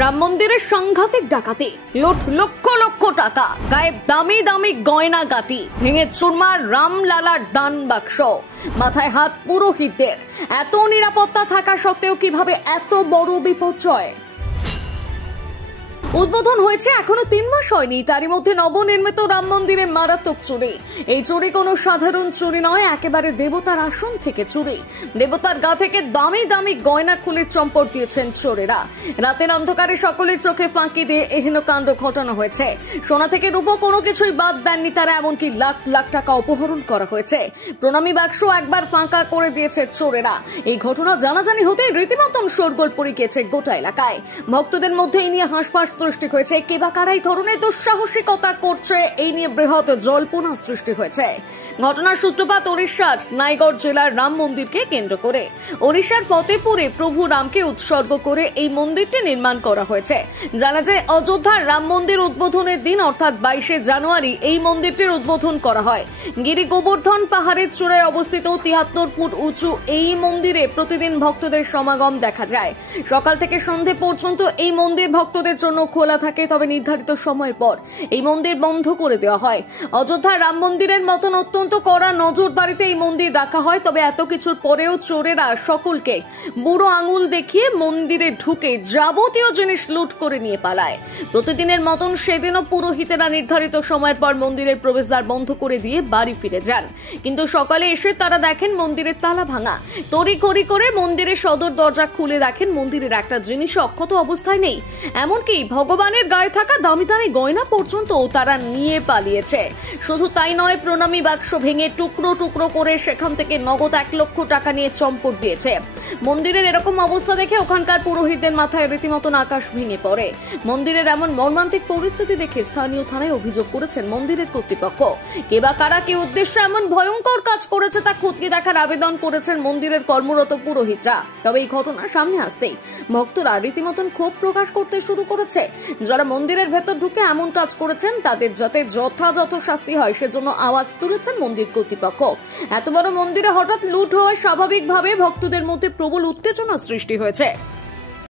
রাম মন্দিরের সাংঘাতিক ডাকাতি, লুট লক্ষ লক্ষ টাকা, গায়ে দামি দামি গয়না গাটি, ভেঙে চুরমার রামলালার দান বাক্স, মাথায় হাত পুরোহিতদের। এত নিরাপত্তা থাকা সত্ত্বেও কিভাবে এত বড় বিপর্যয়? উদ্বোধন হয়েছে এখনো 3 মাস হয়নি, তারই মধ্যে নবনির্মিত রাম মন্দিরে মারাত্মক চুরি। এই চুরি কোনো সাধারণ চুরি নয়, একেবারে দেবতার আসন থেকে চুরি। দেবতার গা থেকে দামি দামি গয়না খুলে চম্পট দিয়েছেন চোরেরা। রাতের অন্ধকারে সকলের চোখে ফাঁকি দিয়ে এহেন কাণ্ড ঘটানো হয়েছে। সোনা থেকে রূপো কোনো কিছুই বাদ দেননি তারা, এমনকি লাখ লাখ টাকা অপহরণ করা হয়েছে। প্রণামী বাক্স একবার ফাঁকা করে দিয়েছে চোরেরা। এই ঘটনা জানাজানি হতেই রীতিমতন শোরগোল পড়ে গিয়েছে গোটা এলাকায়। ভক্তদের মধ্যে এই নিয়ে হাঁসফাঁস সৃষ্টি হয়েছে। কে বা কারা এই ধরনের দুঃসাহসিকতা করছে, এই নিয়ে বৃহৎ জল্পনা সৃষ্টি হয়েছে। ঘটনার সূত্রপাত ওড়িশার নাইগড় জেলার রাম মন্দিরকে কেন্দ্র করে। ওড়িশার ফতেপুরে প্রভু রামকে উৎসর্গ করে এই মন্দিরটি নির্মাণ করা হয়েছে। জানা যায় অযোধ্যার রাম মন্দির উদ্বোধনের দিন অর্থাৎ 22শে জানুয়ারি এই মন্দিরটির উদ্বোধন করা হয়। গিরি গোবর্ধন পাহাড়ের চূড়ায় অবস্থিত 73 ফুট উঁচু এই মন্দিরে প্রতিদিন ভক্তদের সমাগম দেখা যায়। সকাল থেকে সন্ধে পর্যন্ত এই মন্দির ভক্তদের জন্য খোলা থাকে, তবে নির্ধারিত সময়ের পর এই মন্দির বন্ধ করে দেওয়া হয়। অযোধ্যার রাম মন্দিরের মতন অত্যন্ত কড়া নজরদারিতে এই মন্দির রাখা হয়। তবে এত কিছুর পরেও চোরেরা সকলকে বুড়ো আঙুল দেখিয়ে মন্দিরে ঢুকে যাবতীয় জিনিস লুট করে নিয়ে পালায়। প্রতিদিনের মতন সেদিনও পুরোহিতেরা নির্ধারিত সময়ের পর মন্দিরের প্রবেশদ্বার বন্ধ করে দিয়ে বাড়ি ফিরে যান। কিন্তু সকালে এসে তারা দেখেন মন্দিরের তালা ভাঙা। তড়িঘড়ি করে মন্দিরের সদর দরজা খুলে দেখেন মন্দিরের একটা জিনিস অক্ষত অবস্থায় নেই। এমনকি ভগবানের গায়ে থাকা দামি দামি গয়না পর্যন্ত তারা নিয়ে পালিয়েছে। শুধু তাই নয়, প্রণামী বাক্স ভেঙে টুকরো টুকরো করে সেখান থেকে নগদ 1 লক্ষ টাকা নিয়ে চম্পট দিয়েছে। মন্দিরের এরকম অবস্থা দেখে ওখানকার পুরোহিতদের মাথায় রীতিমতন আকাশ ভেঙে পড়ে। মন্দিরের এমন মর্মান্তিক পরিস্থিতি দেখে স্থানীয় থানায় অভিযোগ করেছেন মন্দিরের কর্তৃপক্ষ। কে বা কারা কি উদ্দেশ্যে এমন ভয়ঙ্কর কাজ করেছে তা খতিয়ে দেখার আবেদন করেছেন মন্দিরের কর্মরত পুরোহিতরা। তবে এই ঘটনা সামনে আসতেই ভক্তরা রীতিমতন ক্ষোভ প্রকাশ করতে শুরু করেছে। যারা মন্দিরের ভেতর ঢুকে এমন কাজ করেছেন তাদের যাতে যথাযথ শাস্তি হয় সেজন্য আওয়াজ তুলেছেন মন্দির কর্তৃপক্ষ। এত বড় মন্দিরে হঠাৎ লুট হওয়ায় স্বাভাবিকভাবে ভক্তদের মধ্যে প্রবল উত্তেজনা সৃষ্টি হয়েছে।